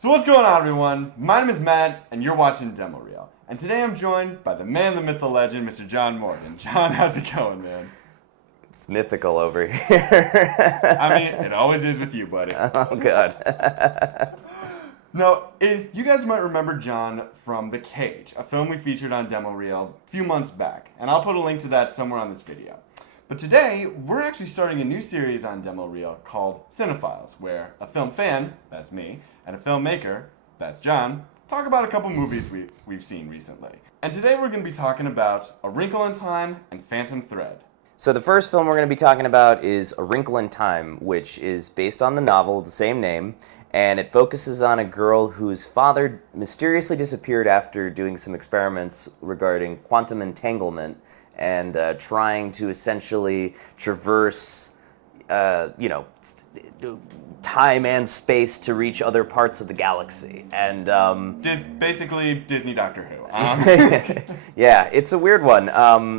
So what's going on, everyone? My name is Matt, and you're watching Demo Reel. And today I'm joined by the man, the myth, the legend, Mr. John Morgan. John, how's it going, man? It's mythical over here. I mean, it always is with you, buddy. Oh, God. Now, you guys might remember John from The Cage, a film we featured on Demo Reel a few months back. And I'll put a link to that somewhere on this video. But today, we're actually starting a new series on Demo Reel called Cine-Files, where a film fan, that's me, and a filmmaker, that's John, talk about a couple movies we've seen recently. And today we're going to be talking about A Wrinkle in Time and Phantom Thread. So the first film we're going to be talking about is A Wrinkle in Time, which is based on the novel of the same name, and it focuses on a girl whose father mysteriously disappeared after doing some experiments regarding quantum entanglement and trying to essentially traverse, time and space to reach other parts of the galaxy. And Basically, Disney Doctor Who. yeah, it's a weird one.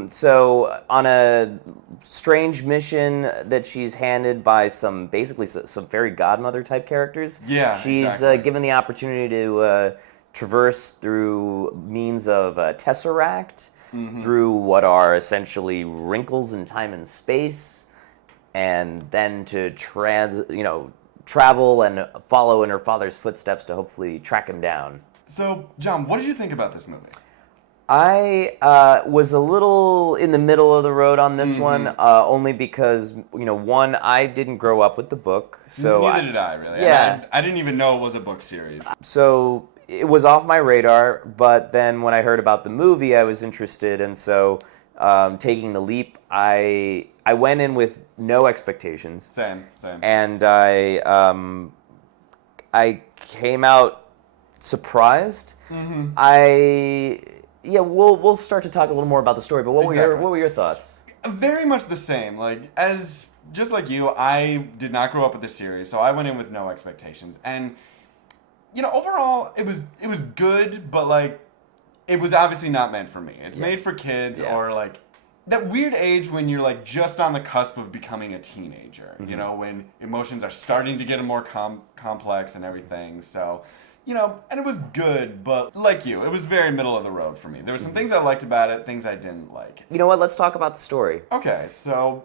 So on a strange mission that she's handed by some fairy godmother type characters, Yeah, she's exactly. given the opportunity to traverse through means of Tesseract, through what are essentially wrinkles in time and space, and then to travel and follow in her father's footsteps to hopefully track him down. So, John, what did you think about this movie? I was a little in the middle of the road on this one, only because, one, I didn't grow up with the book. So Neither did I, really. Yeah. I didn't even know it was a book series. So it was off my radar, but then when I heard about the movie, I was interested, and so taking the leap, I went in with no expectations. Same. And I came out surprised. We'll start to talk a little more about the story, but what were your thoughts? Very much the same. Just like you, I did not grow up with this series, so I went in with no expectations. And overall, it was good, but it was obviously not meant for me. It's made for kids or that weird age when you're just on the cusp of becoming a teenager. When emotions are starting to get more complex and everything. So. And it was good, but like you, it was very middle of the road for me. There were some things I liked about it, things I didn't like. You know what? Let's talk about the story. Okay, so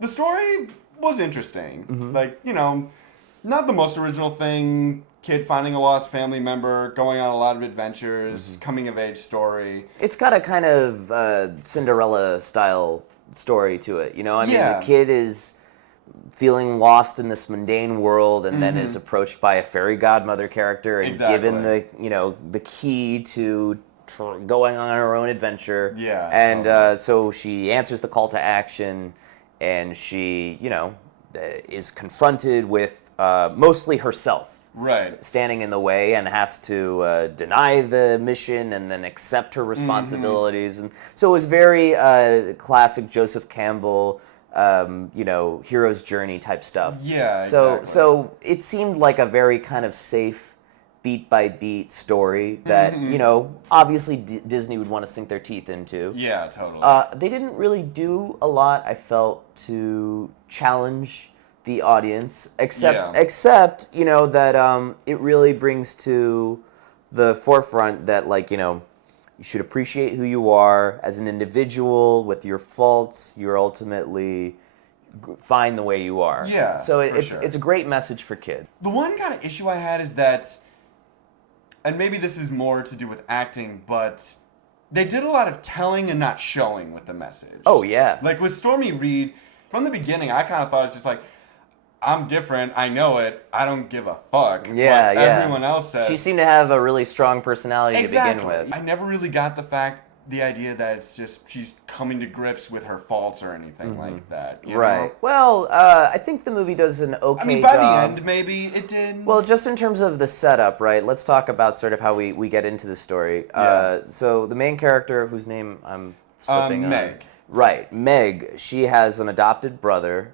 the story was interesting. Not the most original thing. Kid finding a lost family member, going on a lot of adventures, coming of age story. It's got a kind of Cinderella style story to it. Yeah. The kid is feeling lost in this mundane world, and then is approached by a fairy godmother character and given the key to going on her own adventure. Yeah. And so she answers the call to action, and she is confronted with mostly herself. Right. Standing in the way, and has to deny the mission and then accept her responsibilities. And so it was very classic Joseph Campbell, hero's journey type stuff. Yeah, So exactly. so it seemed like a very kind of safe, beat by beat story that obviously Disney would want to sink their teeth into. Yeah, totally. They didn't really do a lot, I felt, to challenge the audience, except that it really brings to the forefront that you should appreciate who you are as an individual with your faults. You're ultimately fine the way you are. Yeah, So it's sure. a great message for kids. The one kind of issue I had is that, and maybe this is more to do with acting, but they did a lot of telling and not showing with the message. Oh yeah. With Stormy Reed, from the beginning, I kind of thought it's just I'm different, I know it, I don't give a fuck. Yeah, but yeah. Everyone else says... She seemed to have a really strong personality to begin with. I never really got the idea that it's just she's coming to grips with her faults or anything like that. You Right. know? Well, I think the movie does an okay by job. the end, maybe it did. Well, just in terms of the setup, right? Let's talk about sort of how we get into the story. Yeah. So the main character, whose name I'm slipping on. Meg. Right. Meg, she has an adopted brother,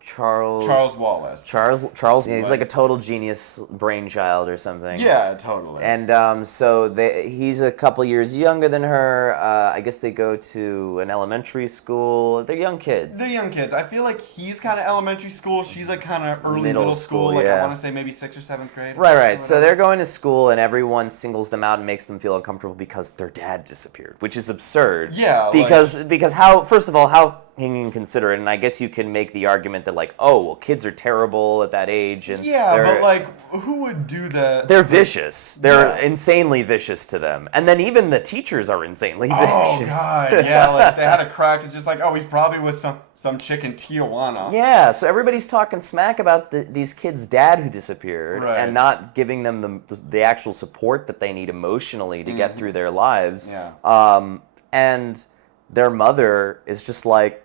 Charles Wallace. Charles. Yeah, he's like a total genius brainchild or something. Yeah, totally. And so he's a couple years younger than her. I guess they go to an elementary school. They're young kids. I feel like he's kind of elementary school. She's like kind of early middle school. Like yeah. I want to say maybe 6th or 7th grade. Right. So they're going to school, and everyone singles them out and makes them feel uncomfortable because their dad disappeared, which is absurd. Yeah. Because how, first of all, how can you consider it? And I guess you can make the argument that, like, oh, well, kids are terrible at that age. And yeah, but like, who would do that? They're vicious. They're insanely vicious to them. And then even the teachers are insanely vicious. Oh, God. Yeah, like, they had a crack. It's just like, oh, he's probably with some chick in Tijuana. Yeah, so everybody's talking smack about these kids' dad who disappeared and not giving them the actual support that they need emotionally to get through their lives. Yeah. And their mother is just like,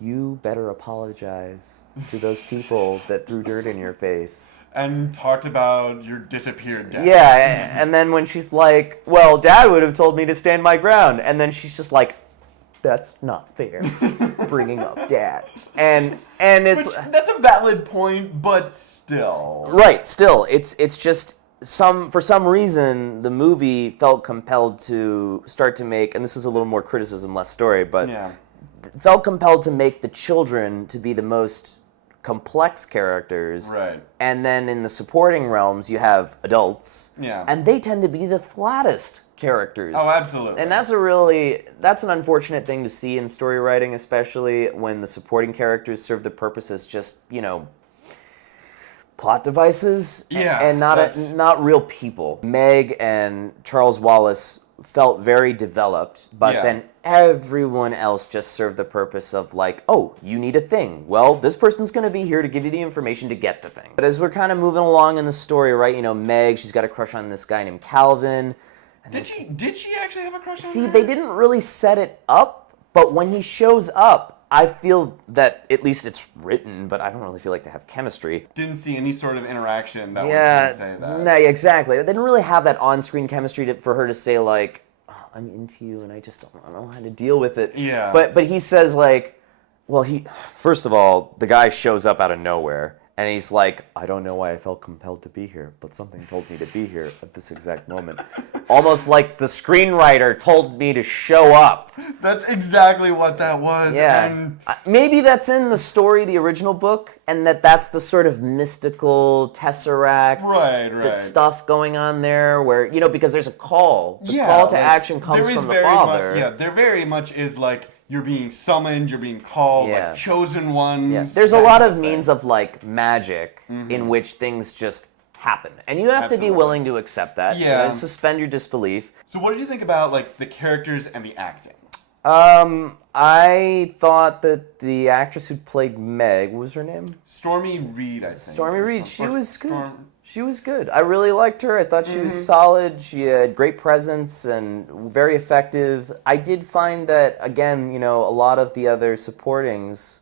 you better apologize to those people that threw dirt in your face. And talked about your disappeared dad. Yeah, and then when she's like, well, Dad would have told me to stand my ground. And then she's just like, that's not fair, bringing up Dad. And it's... That's a valid point, but still. Right, still. It's just... For some reason, the movie felt compelled to start to make, and this is a little more criticism, less story, but felt compelled to make the children to be the most complex characters. Right. And then in the supporting realms, you have adults. Yeah. And they tend to be the flattest characters. Oh, absolutely. And that's an unfortunate thing to see in story writing, especially when the supporting characters serve the purpose as just, plot devices and not real people. Meg and Charles Wallace felt very developed, but then everyone else just served the purpose of like, oh, you need a thing. Well, this person's going to be here to give you the information to get the thing. But as we're kind of moving along in the story, right, Meg, she's got a crush on this guy named Calvin. Did she actually have a crush on See, her? they didn't really set it up, but when he shows up, I feel that at least it's written, but I don't really feel like they have chemistry. Didn't see any sort of interaction that would say that. No, exactly. They didn't really have that on-screen chemistry for her to say like, oh, I'm into you and I just don't know how to deal with it. Yeah. But he says like, well, first of all, the guy shows up out of nowhere. And he's like, I don't know why I felt compelled to be here, but something told me to be here at this exact moment. Almost like the screenwriter told me to show up. That's exactly what that was. Yeah. And maybe that's in the story, the original book, and that's the sort of mystical tesseract stuff going on there where, because there's a call. The call to action comes from the father. There very much is like, you're being summoned, you're being called, like chosen ones. Yeah. There's a lot of means of like magic in which things just happen. And you have to be willing to accept that. Yeah. Suspend your disbelief. So what did you think about like the characters and the acting? I thought that the actress who played Meg, what was her name? Stormy Reed, I think. Stormy Reed, she was good. She was good. I really liked her. I thought she was solid. She had great presence and very effective. I did find that, again, a lot of the other supportings,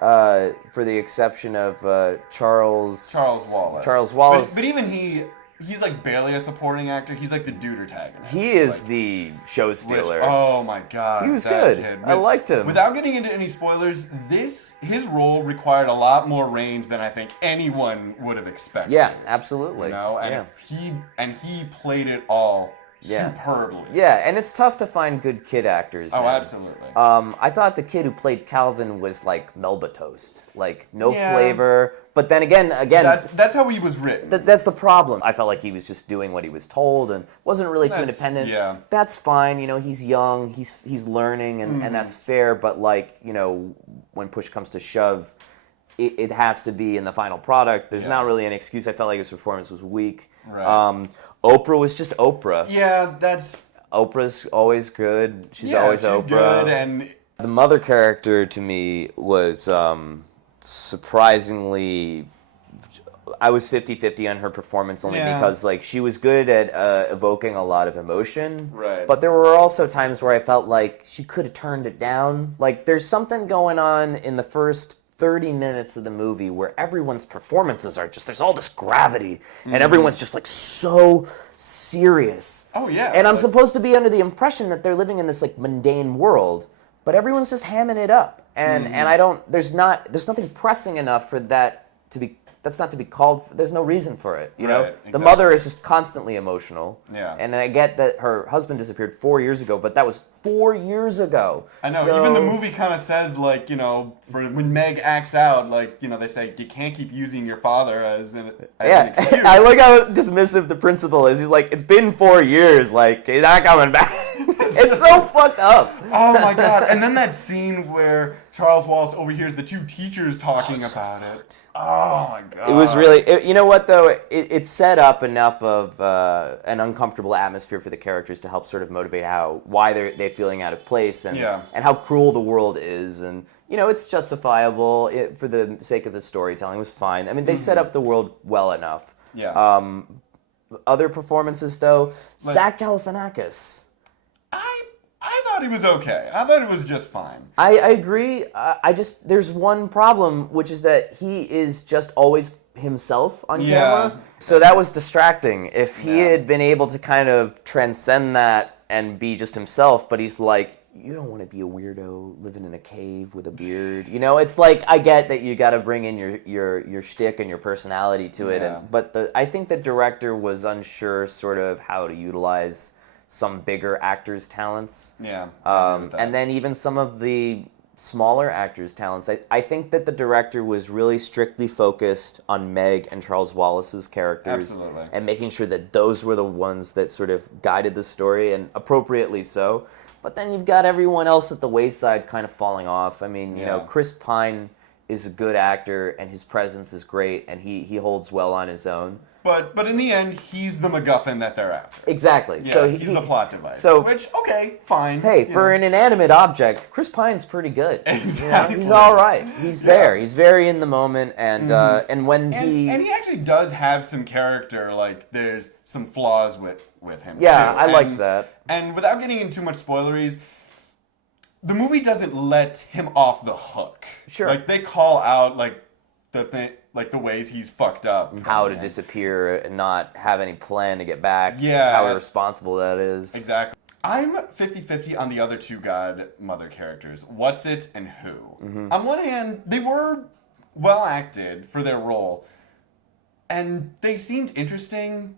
for the exception of Charles Wallace. But even he's like barely a supporting actor. He's like the dude antagonist. He is the show stealer. Oh my God. He was good. I liked him. Without getting into any spoilers, his role required a lot more range than I think anyone would have expected. Yeah, absolutely. And he played it all superbly. Yeah, and it's tough to find good kid actors. Oh, man. absolutely. I thought the kid who played Calvin was like Melba Toast, like no flavor. But then again, that's how he was written. That's the problem. I felt like he was just doing what he was told and wasn't really too independent. Yeah. That's fine. He's young. He's learning, and that's fair. But like when push comes to shove, it has to be in the final product. There's not really an excuse. I felt like his performance was weak. Right. Oprah was just Oprah. Yeah, Oprah's always good. She's always Oprah. Good, and the mother character to me was surprisingly, I was 50-50 on her performance only because like she was good at evoking a lot of emotion. Right. But there were also times where I felt like she could have turned it down. Like there's something going on in the first 30 minutes of the movie where everyone's performances are just, there's all this gravity and everyone's just like so serious. Oh yeah. And I'm supposed to be under the impression that they're living in this like mundane world. but everyone's just hamming it up, and I don't. There's nothing pressing enough for that to be. That's not to be called. There's no reason for it, you know. Exactly. The mother is just constantly emotional. Yeah. And I get that her husband disappeared 4 years ago, but that was 4 years ago. I know. So, even the movie kind of says, like, you know, for when Meg acts out, like, you know, they say you can't keep using your father as an excuse. I like how dismissive the principal is. He's like, it's been 4 years. Like, he's not coming back. It's so fucked up. Oh my god! And then that scene where Charles Wallace overhears the two teachers talking about it. Oh my god! It was really, you know what though? It set up enough of an uncomfortable atmosphere for the characters to help sort of motivate why they're feeling out of place and how cruel the world is, and you know it's justifiable for the sake of the storytelling. It was fine. I mean, they set up the world well enough. Yeah. Other performances though, like, Zach Galifianakis. I thought he was okay. I thought it was just fine. I agree. There's one problem, which is that he is just always himself on camera. So that was distracting. If he had been able to kind of transcend that and be just himself, but he's like, you don't want to be a weirdo living in a cave with a beard. You know, it's like, I get that you got to bring in your shtick and your personality to it. But I think the director was unsure sort of how to utilize some bigger actors' talents. Yeah. And then even some of the smaller actors' talents. I think that the director was really strictly focused on Meg and Charles Wallace's characters. Absolutely. And making sure that those were the ones that sort of guided the story, and appropriately so. But then you've got everyone else at the wayside kind of falling off. I mean, you know, Chris Pine is a good actor, and his presence is great, and he holds well on his own. But in the end, he's the MacGuffin that they're after. Exactly. Yeah, so he's the plot device. So, which, okay, fine. Hey, for an inanimate object, Chris Pine's pretty good. Exactly. You know, he's all right. He's there. He's very in the moment, and when and he actually does have some character. Like there's some flaws with him. Yeah, too. I liked that. And without getting into too much spoileries, the movie doesn't let him off the hook. Sure. Like they call out like the thing. Like the ways he's fucked up. How to disappear and not have any plan to get back. Yeah. How irresponsible that is. Exactly. I'm 50-50 on the other two godmother characters, What's It and Who. Mm-hmm. On one hand, they were well acted for their role, and they seemed interesting,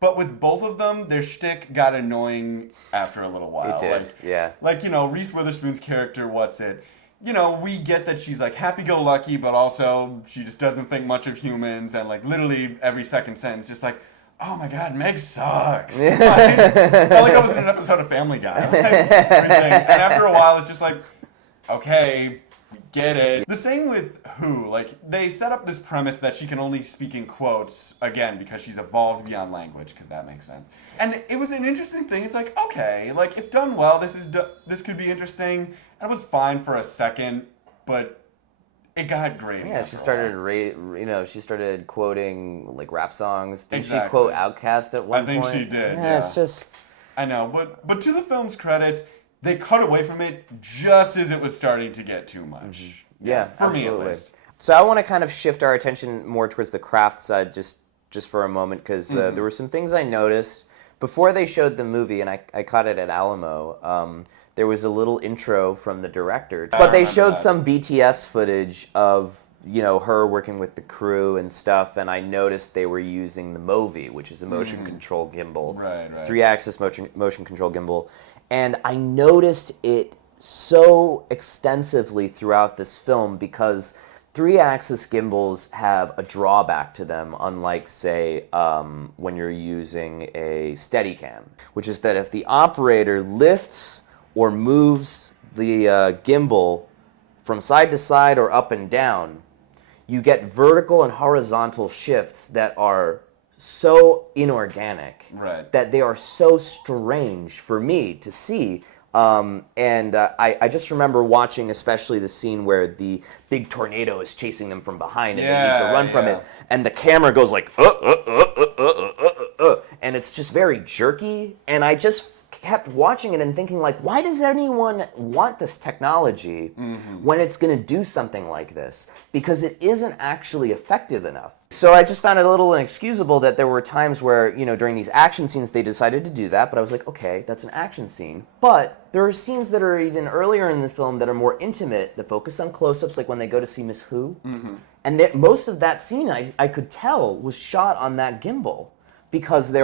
but with both of them, their shtick got annoying after a little while. It did, Like, you know, Reese Witherspoon's character, What's It? You know, we get that she's like happy-go-lucky, but also she just doesn't think much of humans, and like literally every second sentence, just like, oh my god, Meg sucks. Like, felt like I was in an episode of Family Guy. Like, everything. And after a while, it's just like, okay, we get it. The same with Who. Like, they set up this premise that she can only speak in quotes, again, because she's evolved beyond language, because that makes sense. And it was an interesting thing. It's like, okay, like if done well, this could be interesting. And it was fine for a second, but it got great. Yeah, she started quoting like rap songs. Didn't Exactly. she quote Outkast at one point? I think she did. Yeah, it's just. I know, but to the film's credit, they cut away from it just as it was starting to get too much. Mm-hmm. Yeah, for me at least. So I want to kind of shift our attention more towards the craft side, just for a moment, because there were some things I noticed before they showed the movie, and I caught it at Alamo. There was a little intro from the director, but they showed some BTS footage of her working with the crew and stuff, and I noticed they were using the Movi, which is a motion control gimbal, right. 3-axis motion control gimbal, and I noticed it so extensively throughout this film because 3-axis gimbals have a drawback to them, unlike, say, when you're using a Steadicam, which is that if the operator lifts or moves the gimbal from side to side or up and down, you get vertical and horizontal shifts that are so inorganic, that they are so strange for me to see. I just remember watching especially the scene where the big tornado is chasing them from behind and they need to run from it, and the camera goes like, and it's just very jerky, and I just kept watching it and thinking like, why does anyone want this technology when it's going to do something like this? Because it isn't actually effective enough. So I just found it a little inexcusable that there were times where, during these action scenes they decided to do that, but I was like, okay, that's an action scene. But there are scenes that are even earlier in the film that are more intimate, that focus on close-ups, like when they go to see Miss Who. Mm-hmm. And most of that scene, I could tell, was shot on that gimbal. Because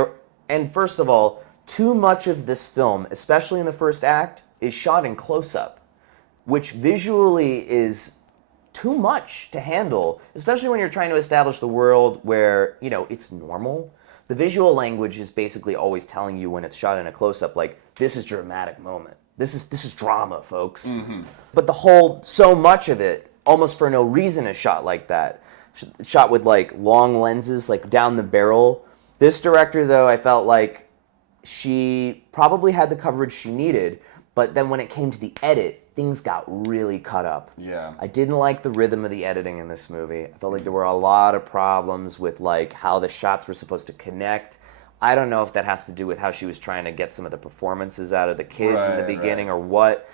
and first of all, too much of this film, especially in the first act, is shot in close-up, which visually is too much to handle, especially when you're trying to establish the world where, it's normal. The visual language is basically always telling you when it's shot in a close-up, like, this is a dramatic moment. This is drama, folks. Mm-hmm. But so much of it, almost for no reason, is shot like that. Shot with, like, long lenses, like, down the barrel. This director, though, I felt like she probably had the coverage she needed, but then when it came to the edit, things got really cut up. Yeah. I didn't like the rhythm of the editing in this movie. I felt like there were a lot of problems with like how the shots were supposed to connect. I don't know if that has to do with how she was trying to get some of the performances out of the kids in the beginning or what.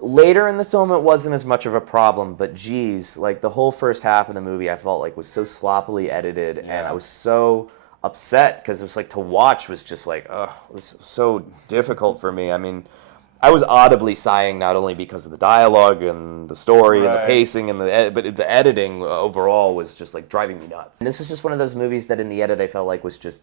Later in the film, it wasn't as much of a problem, but geez, like the whole first half of the movie I felt like was so sloppily edited, and I was so upset because it was like to watch was just like, it was so difficult for me. I mean, I was audibly sighing not only because of the dialogue and the story and the pacing and but the editing overall was just like driving me nuts. And this is just one of those movies that in the edit I felt like was just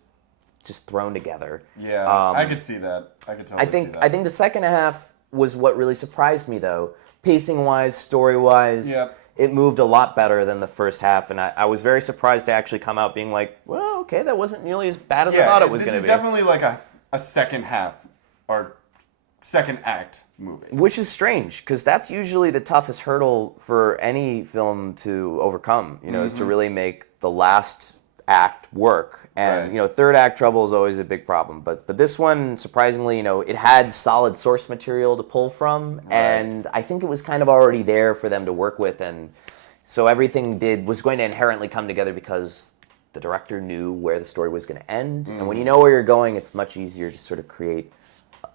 thrown together. Yeah, I could see that. I could totally see that. I think the second half was what really surprised me though. Pacing wise, story wise, it moved a lot better than the first half, and I was very surprised to actually come out being like, well, okay, that wasn't nearly as bad as I thought it was going to be. This is definitely like a second half or second act movie. Which is strange, because that's usually the toughest hurdle for any film to overcome, is to really make the last act work. And, third act trouble is always a big problem. But this one, surprisingly, it had solid source material to pull from. Right. And I think it was kind of already there for them to work with. And so everything was going to inherently come together because the director knew where the story was going to end. And when you know where you're going, it's much easier to sort of create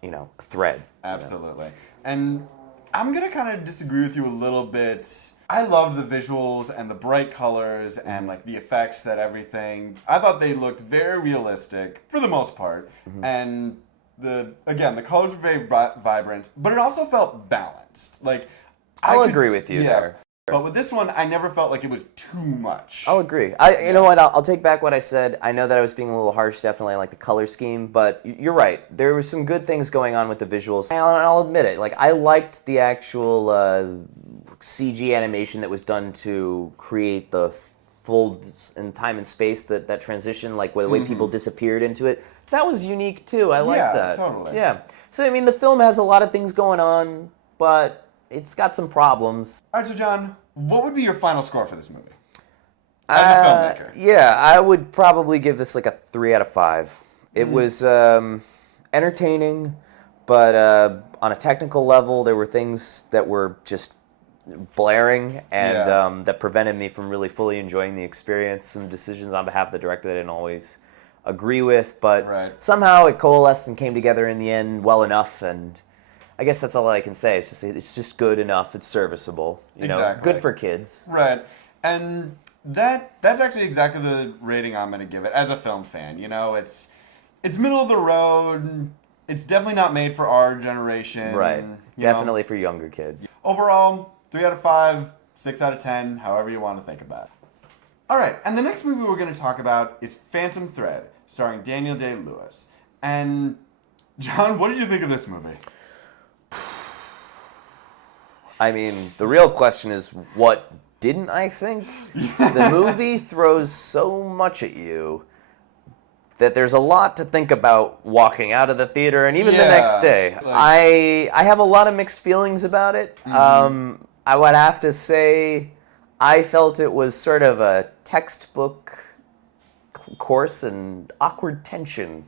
a thread. Absolutely. And I'm going to kind of disagree with you a little bit. I loved the visuals and the bright colors and like the effects that everything. I thought they looked very realistic for the most part. Mm-hmm. And the colors were very vibrant, but it also felt balanced. Like I'll agree with you there. But with this one, I never felt like it was too much. I'll agree. You know what? I'll take back what I said. I know that I was being a little harsh, definitely, like the color scheme, but you're right. There were some good things going on with the visuals. And I'll admit it. Like, I liked the actual CG animation that was done to create the folds in time and space, that transition, like the way people disappeared into it. That was unique, too. I liked that. Yeah, totally. Yeah. So, I mean, the film has a lot of things going on, but it's got some problems. All right, so John, what would be your final score for this movie? As a filmmaker. Yeah, I would probably give this like a 3 out of 5. It was entertaining, but on a technical level, there were things that were just blaring and that prevented me from really fully enjoying the experience. Some decisions on behalf of the director that I didn't always agree with, but somehow it coalesced and came together in the end well enough, and I guess that's all I can say. It's just good enough. It's serviceable. Exactly. Good for kids. Right. And that's actually exactly the rating I'm going to give it as a film fan. It's middle of the road. It's definitely not made for our generation. Right. Definitely for younger kids. Overall, 3 out of 5, 6 out of 10, however you want to think about it. All right. And the next movie we're going to talk about is Phantom Thread, starring Daniel Day-Lewis. And John, what did you think of this movie? I mean, the real question is, what didn't I think? The movie throws so much at you that there's a lot to think about walking out of the theater and even the next day. I have a lot of mixed feelings about it. Mm-hmm. I would have to say I felt it was sort of a textbook course in awkward tension.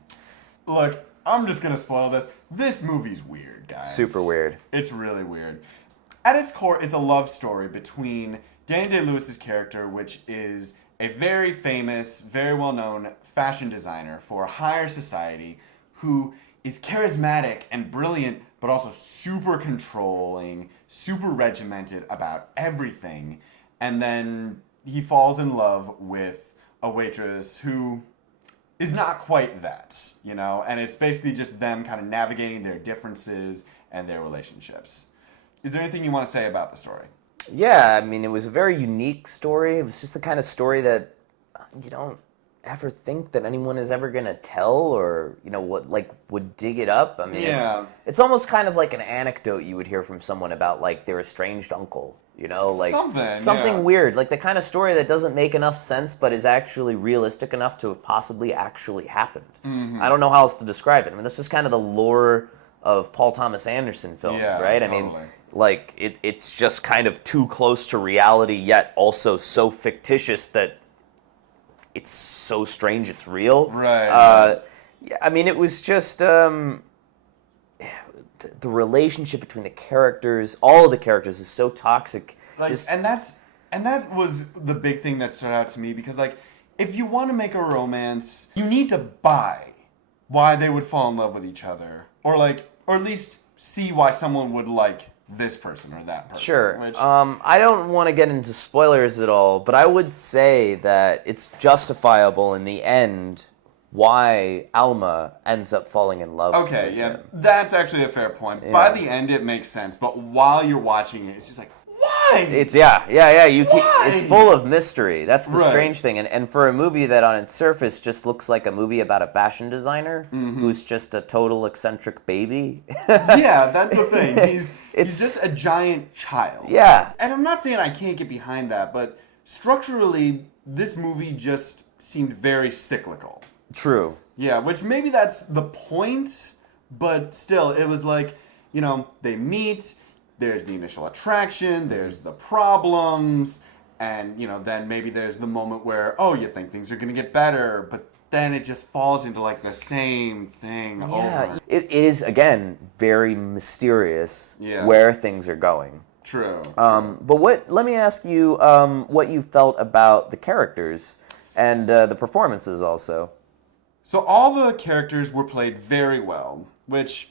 Look, I'm just going to spoil this. This movie's weird, guys. Super weird. It's really weird. At its core, it's a love story between Daniel Day-Lewis's character, which is a very famous, very well-known fashion designer for higher society who is charismatic and brilliant, but also super controlling, super regimented about everything. And then he falls in love with a waitress who is not quite that, you know, and it's basically just them kind of navigating their differences and their relationships. Is there anything you want to say about the story? Yeah, I mean, it was a very unique story. It was just the kind of story that you don't ever think that anyone is ever going to tell, or, you know, what, like, would dig it up. I mean, it's almost kind of like an anecdote you would hear from someone about, like, their estranged uncle, you know, like something weird, like the kind of story that doesn't make enough sense but is actually realistic enough to have possibly actually happened. I don't know how else to describe it. I mean, that's just kind of the lore of Paul Thomas Anderson films, right? Totally. I mean, like, it's just kind of too close to reality, yet also so fictitious that it's so strange it's real. Right. Yeah, I mean, it was just the relationship between the characters, all of the characters, is so toxic. Like, and that was the big thing that stood out to me, because, like, if you want to make a romance, you need to buy why they would fall in love with each other, or at least see why someone would like this person or that person. Sure. Which... I don't want to get into spoilers at all, but I would say that it's justifiable in the end why Alma ends up falling in love with him. That's actually a fair point. Yeah. By the end, it makes sense, but while you're watching it, it's just like, why? It's it's full of mystery. That's the strange thing. And for a movie that on its surface just looks like a movie about a fashion designer who's just a total eccentric baby. Yeah, that's the thing. He's just a giant child. Yeah. And I'm not saying I can't get behind that, but structurally, this movie just seemed very cyclical. True. Yeah, which maybe that's the point, but still, it was like, you know, they meet, there's the initial attraction, there's the problems, and, you know, then maybe there's the moment where, oh, you think things are going to get better, but then it just falls into, like, the same thing over. It is, again, very mysterious where things are going. True. But let me ask you what you felt about the characters and the performances also. So all the characters were played very well, which,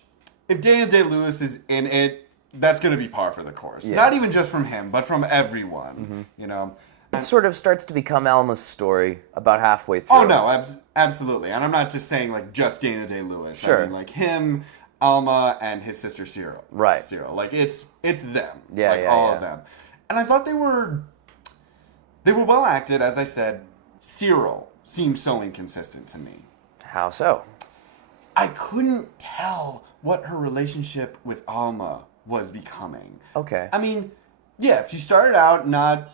if Daniel Day-Lewis is in it, that's going to be par for the course. Yeah. Not even just from him, but from everyone, you know. It sort of starts to become Alma's story about halfway through. Oh, no, absolutely. And I'm not just saying, like, just Daniel Day-Lewis. Sure. I mean, like, him, Alma, and his sister Cyril. Right. Cyril. Like, it's them. Yeah, like, all of them. And I thought they were well acted, as I said. Cyril seemed so inconsistent to me. How so? I couldn't tell what her relationship with Alma was becoming. Okay. I mean, yeah, she started out not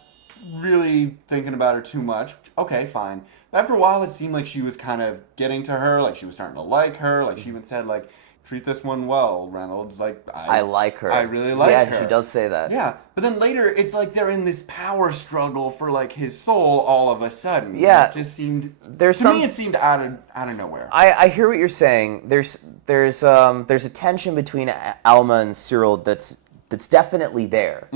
really thinking about her too much. Okay, fine. But after a while, it seemed like she was kind of getting to her, like she was starting to like her. Like she even said, like, treat this one well, Reynolds. Like, I like her. I really like her. Yeah, she does say that. Yeah, but then later, it's like they're in this power struggle for, like, his soul all of a sudden. Yeah. It just seemed, to me, it seemed out of nowhere. I hear what you're saying. There's a tension between Alma and Cyril that's definitely there.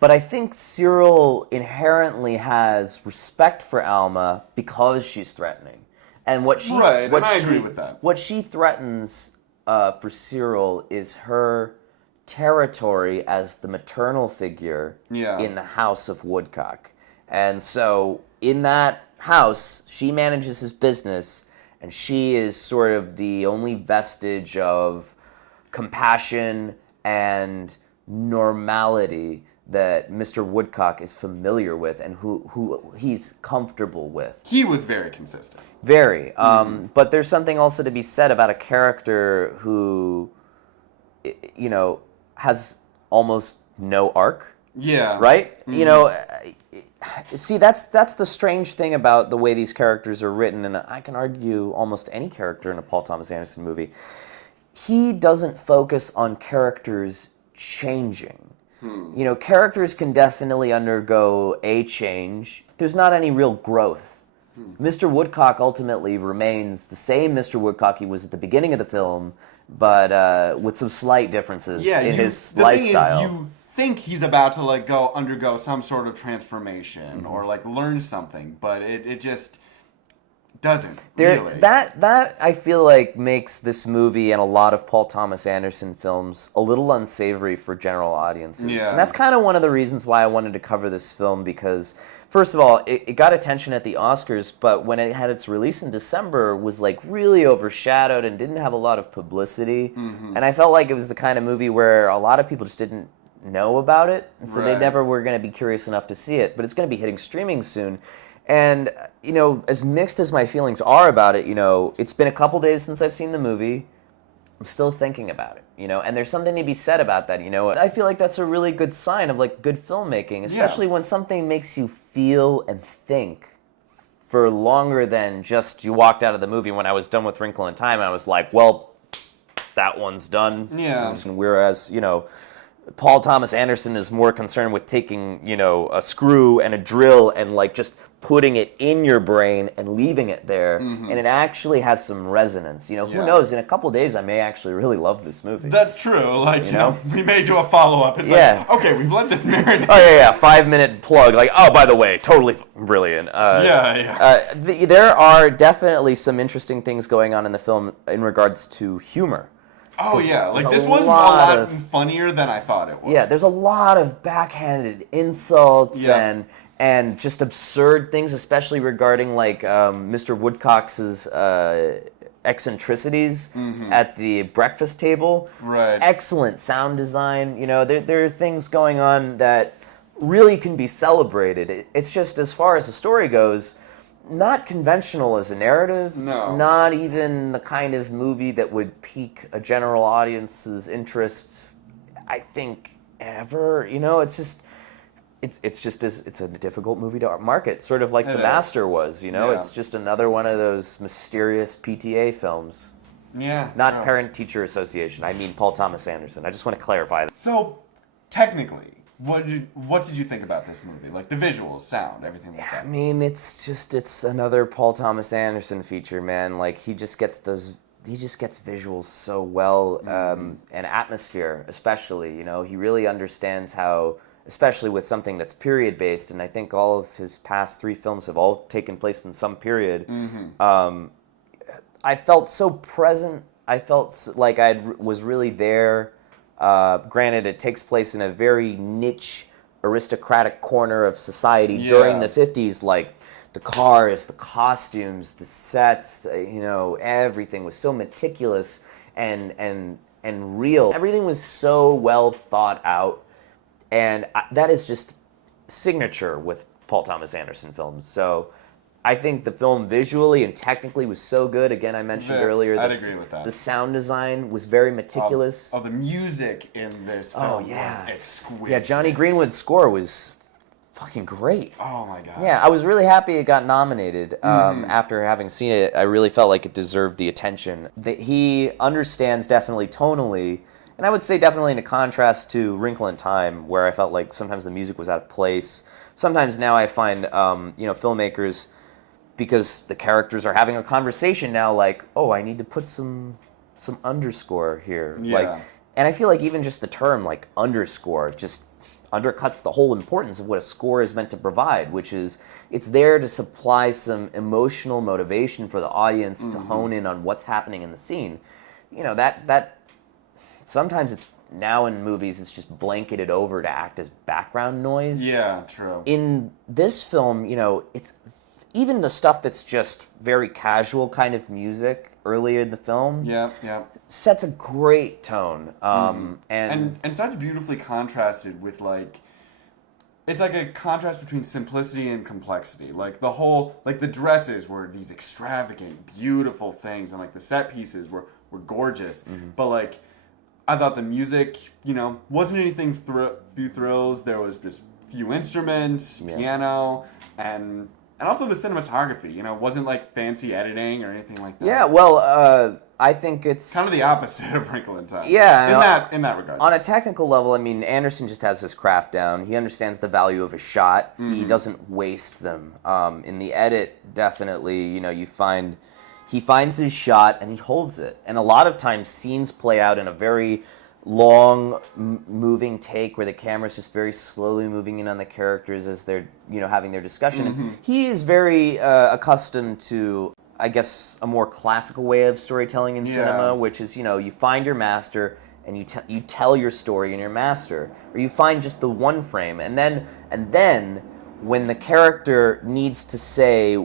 But I think Cyril inherently has respect for Alma because she's threatening. And I agree with that. What she threatens for Cyril is her territory as the maternal figure in the house of Woodcock. And so in that house, she manages his business, and she is sort of the only vestige of compassion and normality that Mr. Woodcock is familiar with and who he's comfortable with. He was very consistent. Very. But there's something also to be said about a character who, you know, has almost no arc. Yeah. Right? You know, see, that's the strange thing about the way these characters are written, and I can argue almost any character in a Paul Thomas Anderson movie. He doesn't focus on characters changing. You know, characters can definitely undergo a change. There's not any real growth. Mr. Woodcock ultimately remains the same Mr. Woodcock he was at the beginning of the film, but with some slight differences in his lifestyle. Thing is, you think he's about to, like, undergo some sort of transformation or, like, learn something, but it just doesn't There, really. that I feel like makes this movie and a lot of Paul Thomas Anderson films a little unsavory for general audiences. Yeah. And that's kind of one of the reasons why I wanted to cover this film, because first of all, it got attention at the Oscars, but when it had its release in December, was like really overshadowed and didn't have a lot of publicity. And I felt like it was the kind of movie where a lot of people just didn't know about it, and so they never were going to be curious enough to see it. But it's going to be hitting streaming soon. And, you know, as mixed as my feelings are about it, you know, it's been a couple days since I've seen the movie. I'm still thinking about it, you know, and there's something to be said about that, you know. I feel like that's a really good sign of, like, good filmmaking, especially when something makes you feel and think for longer than just you walked out of the movie. When I was done with Wrinkle in Time, I was like, well, that one's done. Yeah. Whereas, you know, Paul Thomas Anderson is more concerned with taking, you know, a screw and a drill and, like, just putting it in your brain and leaving it there, and it actually has some resonance. You know, who knows? In a couple days, I may actually really love this movie. That's true. Like, you know, we may do a follow-up. It's like, okay, we've let this marinate. Oh, yeah, 5-minute plug. Like, oh, by the way, totally brilliant. There are definitely some interesting things going on in the film in regards to humor. Oh, yeah. Like, this was a lot funnier than I thought it was. Yeah, there's a lot of backhanded insults and just absurd things, especially regarding, like, Mr. Woodcock's eccentricities at the breakfast table. Right. Excellent sound design. You know, there are things going on that really can be celebrated. It's just, as far as the story goes, not conventional as a narrative. No. Not even the kind of movie that would pique a general audience's interest, I think, ever. You know, it's just... It's a difficult movie to market, sort of like The Master was, you know? It's just another one of those mysterious PTA films. Yeah. Not Parent Teacher Association. I mean Paul Thomas Anderson. I just want to clarify that. So, technically, what did you think about this movie? Like, the visuals, sound, everything like that? I mean, it's another Paul Thomas Anderson feature, man. Like, he just gets visuals so well, and atmosphere, especially, you know? He really understands how... especially with something that's period-based, and I think all of his past 3 films have all taken place in some period. I felt so present. I felt like I was really there. Granted, it takes place in a very niche, aristocratic corner of society during the 50s, like the cars, the costumes, the sets, you know, everything was so meticulous and real. Everything was so well thought out. And that is just signature with Paul Thomas Anderson films. So I think the film visually and technically was so good. Again, I mentioned earlier, I'd agree with that. The sound design was very meticulous. The music in this film was exquisite. Yeah, Johnny Greenwood's score was fucking great. Oh my god. Yeah, I was really happy it got nominated. After having seen it, I really felt like it deserved the attention. He understands definitely tonally. And I would say definitely in a contrast to Wrinkle in Time, where I felt like sometimes the music was out of place. Sometimes now I find, you know, filmmakers, because the characters are having a conversation now, like, oh, I need to put some underscore here. Yeah. Like, and I feel like even just the term, like, underscore, just undercuts the whole importance of what a score is meant to provide, which is it's there to supply some emotional motivation for the audience to hone in on what's happening in the scene. You know, that sometimes it's now in movies it's just blanketed over to act as background noise. Yeah, true. In this film, you know, it's even the stuff that's just very casual kind of music early in the film. Yeah. Sets a great tone. And such beautifully contrasted with, like, it's like a contrast between simplicity and complexity. Like the whole, like the dresses were these extravagant, beautiful things, and like the set pieces were gorgeous. But like, I thought the music, you know, wasn't anything few thrills. There was just few instruments, piano, and also the cinematography. You know, wasn't like fancy editing or anything like that. Yeah, well, I think it's kind of the opposite of Wrinkle in Time. Yeah, in that regard. On a technical level, I mean, Anderson just has his craft down. He understands the value of a shot. He doesn't waste them. In the edit, definitely, you know, he finds his shot and he holds it. And a lot of times scenes play out in a very long moving take where the camera's just very slowly moving in on the characters as they're, you know, having their discussion. And he is very accustomed to I guess, a more classical way of storytelling in cinema, which is, you find your master and you tell your story in your master, or you find just the one frame, and then when the character needs to say,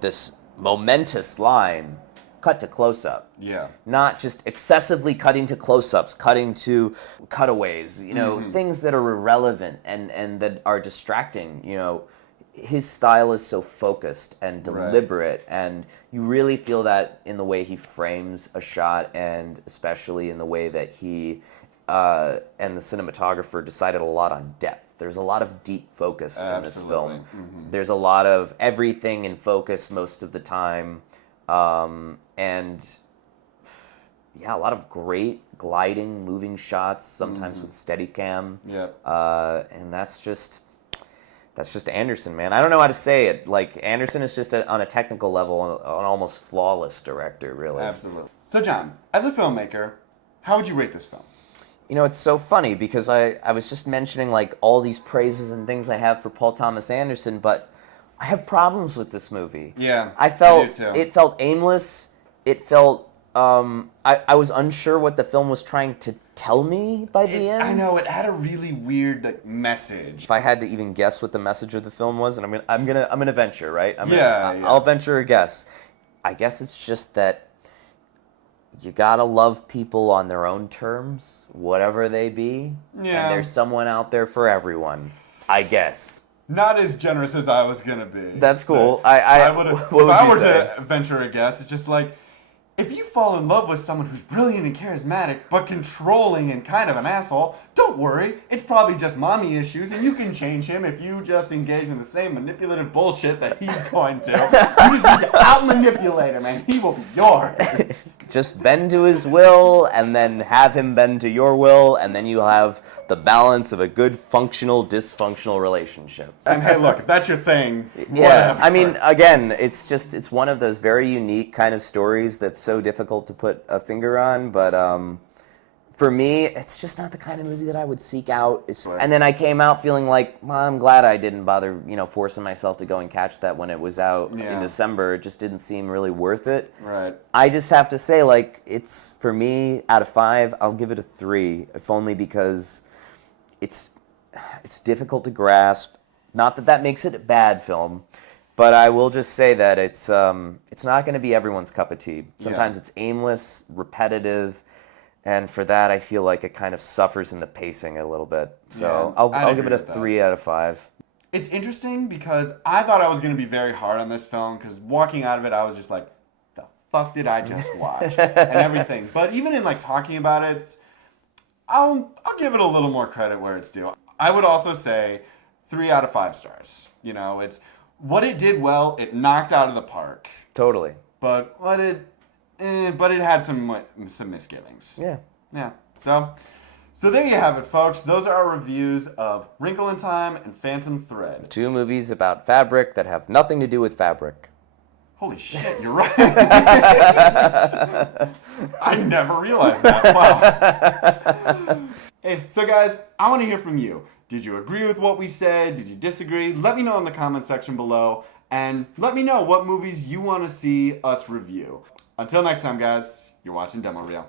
this momentous line, cut to close-up. Yeah. Not just excessively cutting to close-ups, cutting to cutaways, things that are irrelevant and that are distracting, His style is so focused and deliberate, and you really feel that in the way he frames a shot, and especially in the way that he and the cinematographer decided a lot on depth. There's a lot of deep focus in this film. Mm-hmm. There's a lot of everything in focus most of the time. And a lot of great gliding, moving shots, sometimes with Steadicam. Yep. And that's just Anderson, man. I don't know how to say it. Like, Anderson is just on a technical level, an almost flawless director, really. Absolutely. So, John, as a filmmaker, how would you rate this film? It's so funny because I was just mentioning like all these praises and things I have for Paul Thomas Anderson, but I have problems with this movie. Yeah, I do too. It felt aimless. It felt I was unsure what the film was trying to tell me by the end. I know, it had a really weird message. If I had to even guess what the message of the film was, and I'm gonna venture, right? I'll venture a guess. I guess it's just that you gotta love people on their own terms, whatever they be. Yeah. And there's someone out there for everyone, I guess. Not as generous as I was gonna be. That's cool. So if I were to venture a guess, it's just like, if you fall in love with someone who's brilliant and charismatic, but controlling and kind of an asshole, don't worry. It's probably just mommy issues, and you can change him if you just engage in the same manipulative bullshit that he's going to. You just need to out-manipulate him, and he will be yours. Just bend to his will, and then have him bend to your will, and then you'll have the balance of a good, functional, dysfunctional relationship. And hey, look, if that's your thing, yeah. whatever. I mean, again, it's one of those very unique kind of stories that's so difficult to put a finger on, but for me, it's just not the kind of movie that I would seek out. And then I came out feeling like, well, I'm glad I didn't bother, forcing myself to go and catch that when it was out in December. It just didn't seem really worth it. Right. I just have to say, like, it's, for me, out of 5, I'll give it a 3, if only because it's difficult to grasp. Not that makes it a bad film, but I will just say that it's not going to be everyone's cup of tea. Sometimes it's aimless, repetitive, and for that I feel like it kind of suffers in the pacing a little bit. So I'll give it a 3 out of 5. It's interesting because I thought I was going to be very hard on this film, because walking out of it I was just like, the fuck did I just watch? And everything. But even in like talking about it, I'll give it a little more credit where it's due. I would also say 3 out of 5 stars. It's what it did well, it knocked out of the park. Totally. But it had some misgivings. Yeah. Yeah. So there you have it, folks. Those are our reviews of Wrinkle in Time and Phantom Thread. 2 movies about fabric that have nothing to do with fabric. Holy shit, you're right. I never realized that. Wow. Hey, so guys, I want to hear from you. Did you agree with what we said? Did you disagree? Let me know in the comment section below. And let me know what movies you want to see us review. Until next time, guys, you're watching Demo Reel.